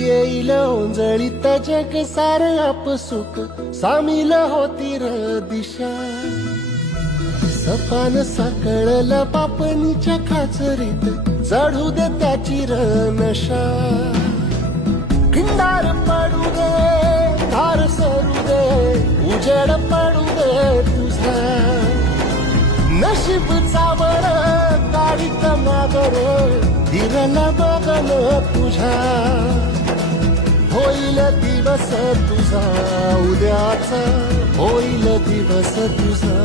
येईल ओंजळीत जग सार आपसुक सामील होती र दिशा सपान साकळला पापणीच्या खाचरीत चढू दे त्याची र नशा खिंडार पडू दे धार सरू दे उजेड पडू दे तुझा नशीब चावळ गाडीत मागर धीरला बघन तुझ्या होईल दिवस तुझा उद्याचा होईल दिवस तुझा